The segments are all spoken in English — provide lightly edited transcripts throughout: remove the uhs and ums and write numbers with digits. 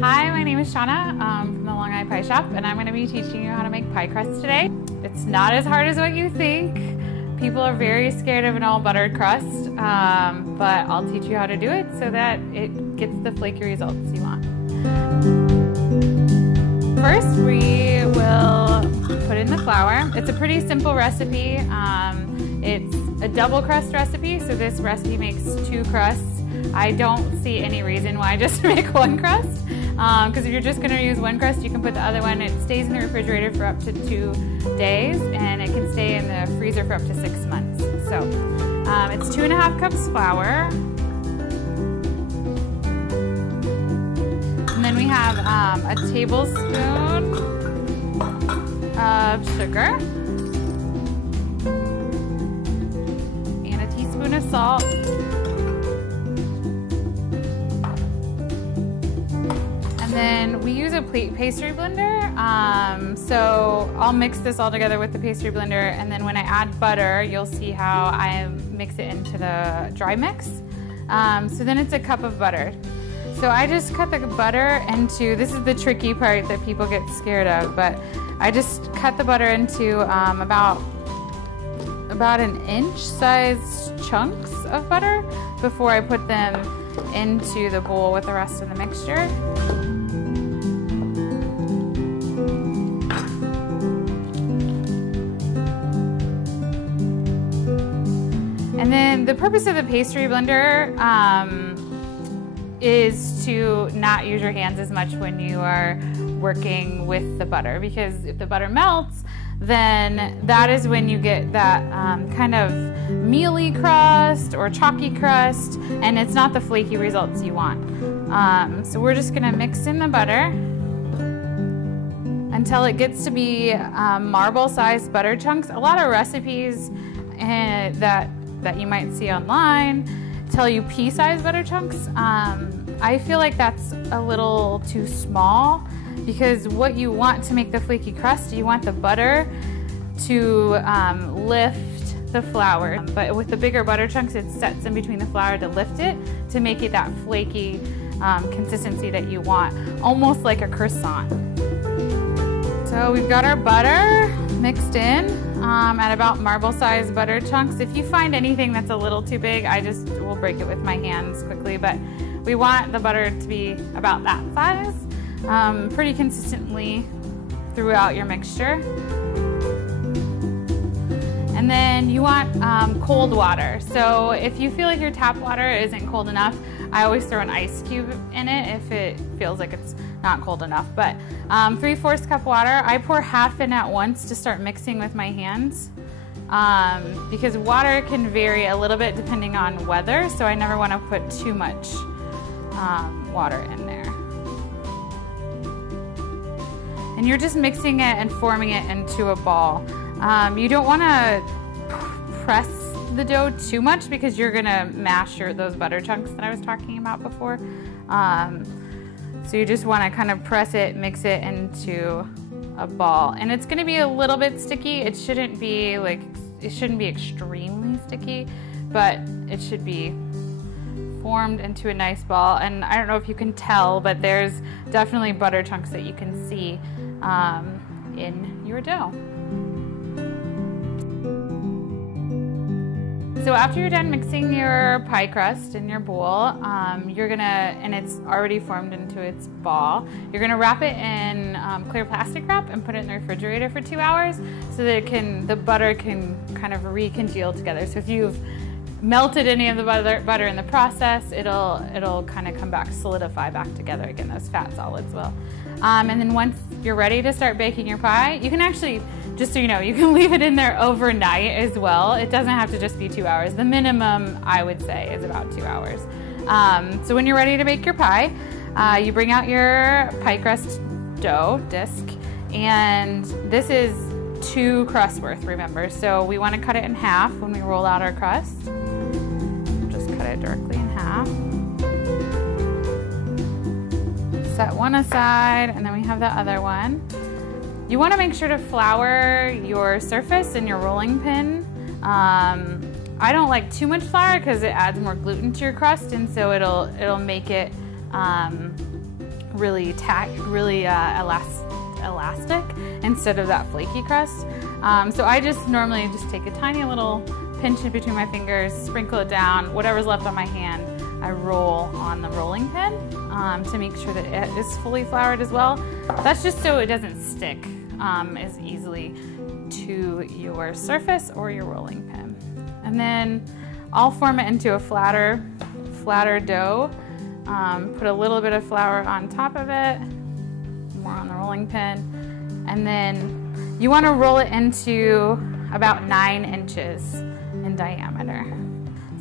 Hi, my name is Shauna from the Long Eye Pie Shop, and I'm going to be teaching you how to make pie crust today. It's not as hard as what you think. People are very scared of an all buttered crust, but I'll teach you how to do it so that it gets the flaky results you want. First, we will put in the flour. It's a pretty simple recipe. It's a double crust recipe, so this recipe makes 2 crusts. I don't see any reason why just to make 1 crust, because if you're just going to use 1 crust, you can put the other one. It stays in the refrigerator for up to 2 days, and it can stay in the freezer for up to 6 months. So it's 2½ cups flour. And then we have a tablespoon of sugar and a teaspoon of salt. And then we use a pastry blender, so I'll mix this all together with the pastry blender, and then when I add butter, you'll see how I mix it into the dry mix. So then it's a cup of butter. So I just cut the butter into, this is the tricky part that people get scared of, but I just cut the butter into about 1 inch sized chunks of butter before I put them into the bowl with the rest of the mixture. And then the purpose of the pastry blender is to not use your hands as much when you are working with the butter, because if the butter melts, then that is when you get that kind of mealy crust or chalky crust, and it's not the flaky results you want. So we're just gonna mix in the butter until it gets to be marble-sized butter chunks. A lot of recipes that you might see online tell you pea-sized butter chunks. I feel like that's a little too small, because what you want to make the flaky crust, you want the butter to lift the flour. But with the bigger butter chunks, it sets in between the flour to lift it, to make it that flaky consistency that you want, almost like a croissant. So we've got our butter mixed in at about marble-sized butter chunks. If you find anything that's a little too big, I just will break it with my hands quickly, but we want the butter to be about that size, pretty consistently throughout your mixture. And then you want cold water. So if you feel like your tap water isn't cold enough, I always throw an ice cube in it if it feels like it's not cold enough. But 3/4 cup water, I pour half in at once to start mixing with my hands, because water can vary a little bit depending on weather, so I never want to put too much water in there. And you're just mixing it and forming it into a ball. You don't want to press the dough too much, because you're gonna mash those butter chunks that I was talking about before. So you just want to kind of press it, mix it into a ball, and it's going to be a little bit sticky. It shouldn't be extremely sticky, but it should be formed into a nice ball. And I don't know if you can tell, but there's definitely butter chunks that you can see in your dough. So after you're done mixing your pie crust in your bowl, and it's already formed into its ball, you're gonna wrap it in clear plastic wrap and put it in the refrigerator for 2 hours so that the butter can kind of recongeal together. So if you've melted any of the butter in the process, it'll kind of come back, solidify back together again. Those fat solids will. And then once you're ready to start baking your pie, you can actually, just so you know, you can leave it in there overnight as well. It doesn't have to just be 2 hours. The minimum, I would say, is about 2 hours. So when you're ready to bake your pie, you bring out your pie crust dough disc, and this is 2 crusts worth, remember. So we want to cut it in half when we roll out our crust. Just cut it directly in half. Set one aside, and then we have the other one. You want to make sure to flour your surface and your rolling pin I don't like too much flour because it adds more gluten to your crust, and so it'll make it really elastic instead of that flaky crust. So I just normally just take a tiny little pinch it between my fingers, sprinkle it down, whatever's left on my hand, I roll on the rolling pin to make sure that it is fully floured as well. That's just so it doesn't stick as easily to your surface or your rolling pin. And then I'll form it into a flatter dough. Put a little bit of flour on top of it, more on the rolling pin, and then you want to roll it into about 9 inches in diameter.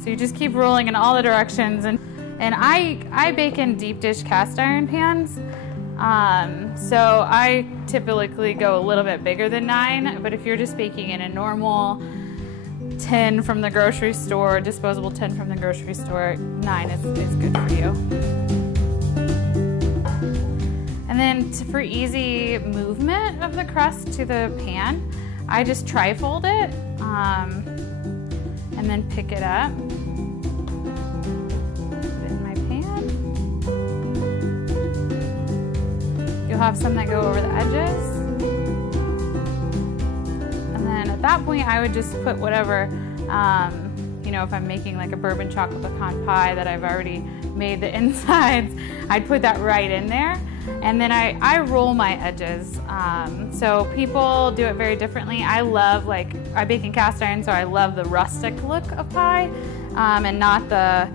So you just keep rolling in all the directions, and I bake in deep dish cast iron pans. So I typically go a little bit bigger than 9, but if you're just baking in a normal tin from the grocery store, disposable tin from the grocery store, 9 is good for you. And then for easy movement of the crust to the pan, I just tri-fold it and then pick it up, put it in my pan. You'll have some that go over the edges. And then at that point, I would just put whatever, you know, if I'm making like a bourbon chocolate pecan pie that I've already made the insides, I'd put that right in there. And then I roll my edges. So people do it very differently. I bake in cast iron, so I love the rustic look of pie and not the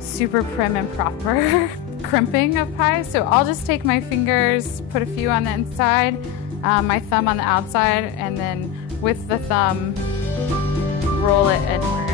super prim and proper crimping of pie. So I'll just take my fingers, put a few on the inside, my thumb on the outside, and then with the thumb, roll it inward.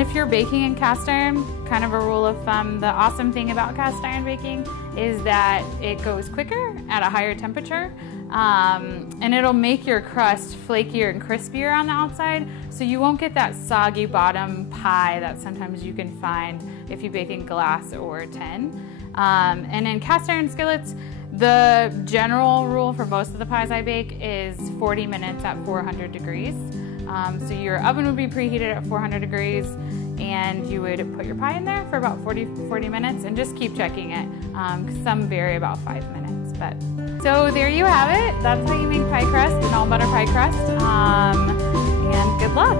If you're baking in cast iron, kind of a rule of thumb, the awesome thing about cast iron baking is that it goes quicker at a higher temperature, and it'll make your crust flakier and crispier on the outside, so you won't get that soggy bottom pie that sometimes you can find if you bake in glass or tin. And in cast iron skillets, the general rule for most of the pies I bake is 40 minutes at 400 degrees. So your oven would be preheated at 400 degrees, and you would put your pie in there for about 40 minutes and just keep checking it. Some vary about 5 minutes. So there you have it. That's how you make pie crust, an all butter pie crust, and good luck.